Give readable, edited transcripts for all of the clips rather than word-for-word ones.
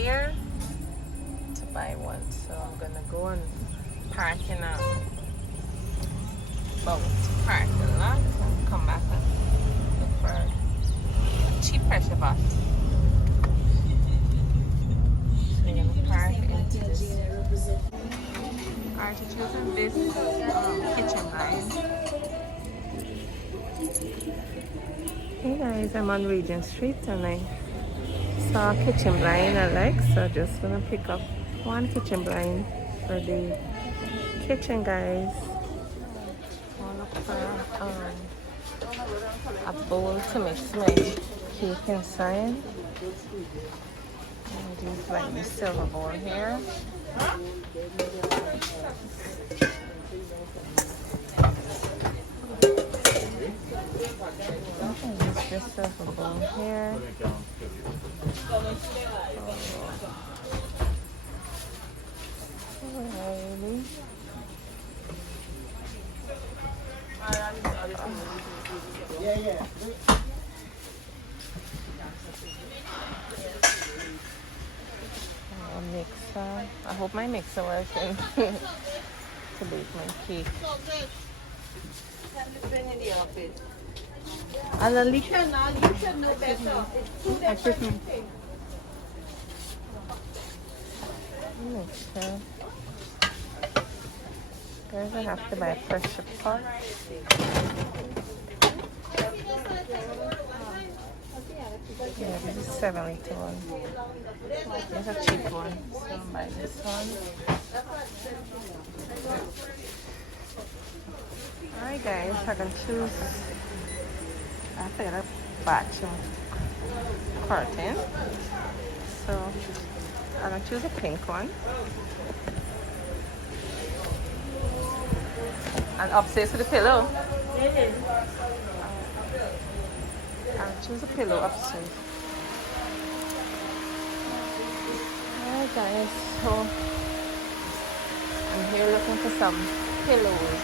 here to buy one. So I'm gonna go and park in a boat parking lot and come back and look for a cheap pressure pot. So we're gonna park into this. Alright, we're choosing this kitchen line. Hey guys, I'm on Regent Street and I saw a kitchen blind I like, so just gonna pick up one kitchen blind for the kitchen, guys. I'll look for a bowl to mix my cake inside. And use like this silver bowl here. This silver bowl here. Really? Yeah. A mixer. I hope my mixer works to bake my cake. And the liquor. You should know better. It's two different things. Mixer. Guys, I have to buy a pressure pot. Yeah, this is 7 liter one. It's a cheap one, so I'll buy this one. Alright guys, I can choose. I have to get a batch of curtain. So I can choose a pink one. And upstairs to the pillow. I'll choose a pillow upstairs. Alright guys, so I'm here looking for some pillows.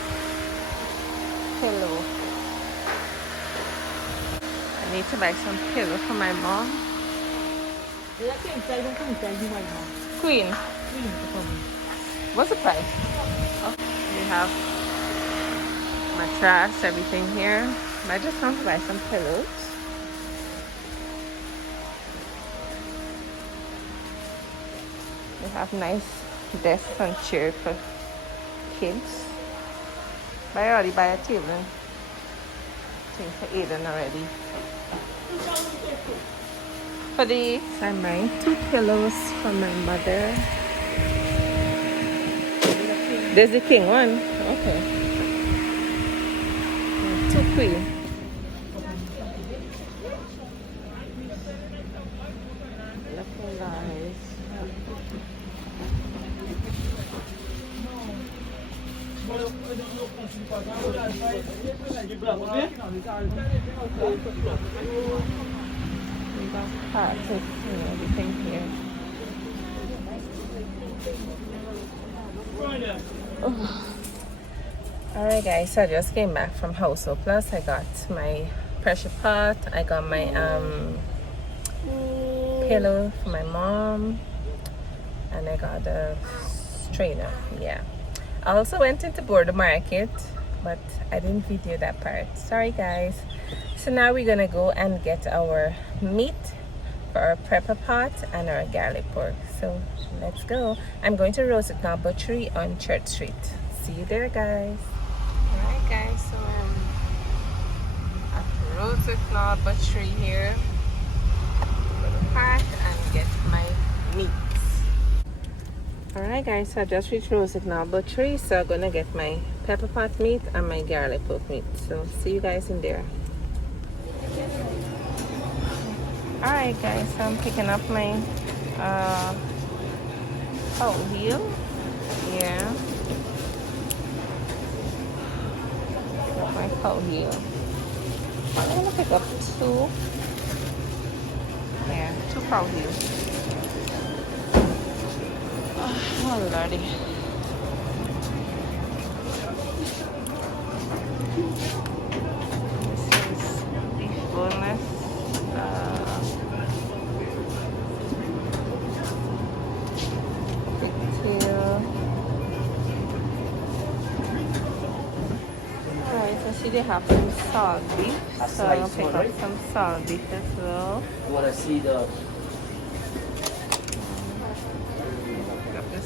I need to buy some pillow for my mom. Queen. What's the price? Oh, we have mattress, everything here. I just want to buy some pillows. They have nice desks and chairs for kids. But I already buy a table and thing for Aiden already. For the I'm buying 2 pillows for my mother. There's the king one. Okay. 2 queen. Looking nice. We got carpets and everything here. Oh. Alright guys, so I just came back from Household Plus. I got my pressure pot. I got my pillow for my mom. And I got a strainer. Yeah. I also went into Border Market, but I didn't video that part. Sorry guys. So now we're gonna go and get our meat for our pepper pot and our garlic pork. So let's go. I'm going to Rosenthal Butchery on Church Street. See you there guys. Alright guys, so I'm at Rosenthal Butchery here. Go to park and get my meat. Alright guys, so I just reached Rosenthal Butchery, so I'm gonna get my pepper pot meat and my garlic pork meat. So see you guys in there. Alright guys, so I'm picking up my cow heel. Yeah. Got my cow heel. I'm gonna pick up 2. Yeah, 2 cow heels. Oh lordy. This is beef boneless. they have some salt beef, so I'll pick up some salt beef as well. You want to see the... Pick up this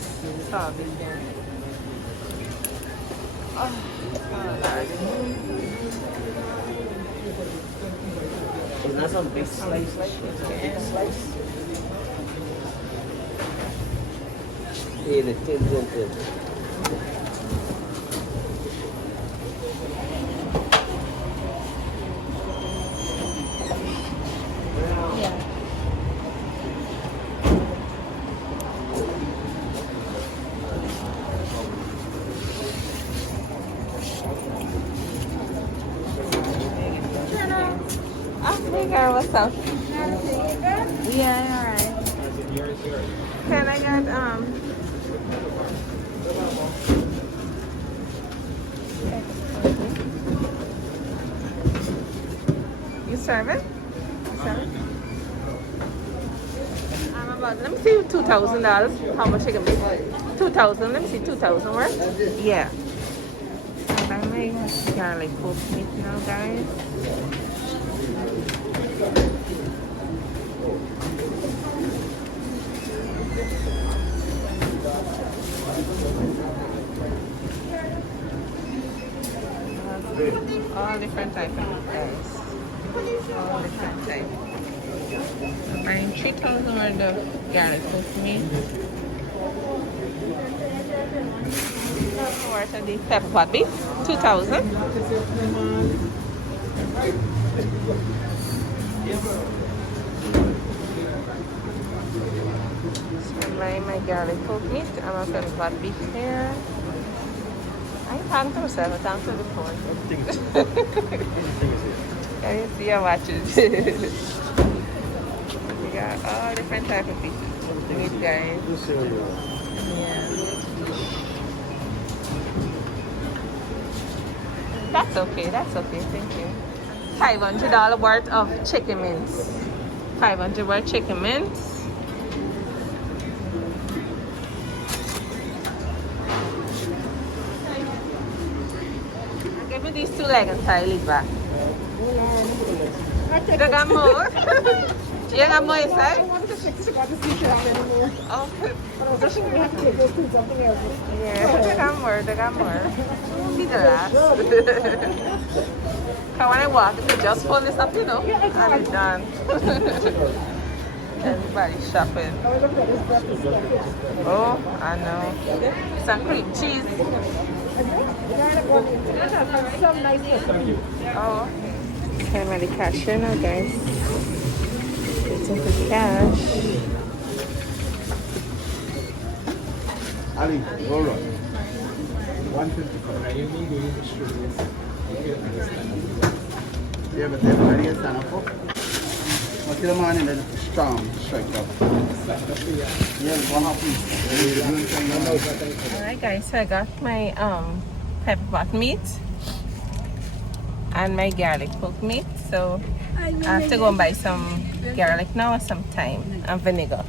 salt beef there. Oh, Lord. It's not some big slice like this. Big slice. Yeah, the tin. Yeah. Hey girl, what's up? Yeah, alright. Can I get you serving? I'm about, let me see $2,000. How much it can be? 2,000. Let me see 2,000 worth. Yeah. I make garlic poached meat now, guys. All different types of meat, guys. All different types. I'm buying 3,000 worth of garlic poached meat. Worth of the pepper pot beef, 2,000. So I'm buying my garlic poached meat. I'm a pepper pot beef here. I can't do myself, I can't do the phone. Can you see how much it is? We got all different types of pieces. Meat, guys. Yeah. That's okay, thank you. $500 worth of chicken mince. 500 worth chicken mince. Give me these 2 legs and tie it back. You got more? You got more inside? I wanted to fix it. I got to see it out anymore. Okay. But I was just going to have to go through something else. Yeah, they got more. See the last. When I walk, you just pull this up, you know, and it's done. Everybody's shopping. Oh, I know. Some cream cheese. Some nice stuff. Oh, okay. I'm at the cashier now, guys. Getting the cash. Ali, all right. 150. Yeah, but they're ready to stand up for. What's the man in the strong strike up? Yeah, what happened? Alright guys, so I got my pepper pot meat and my garlic poached meat. So I have to go and buy some garlic now and some thyme and vinegar.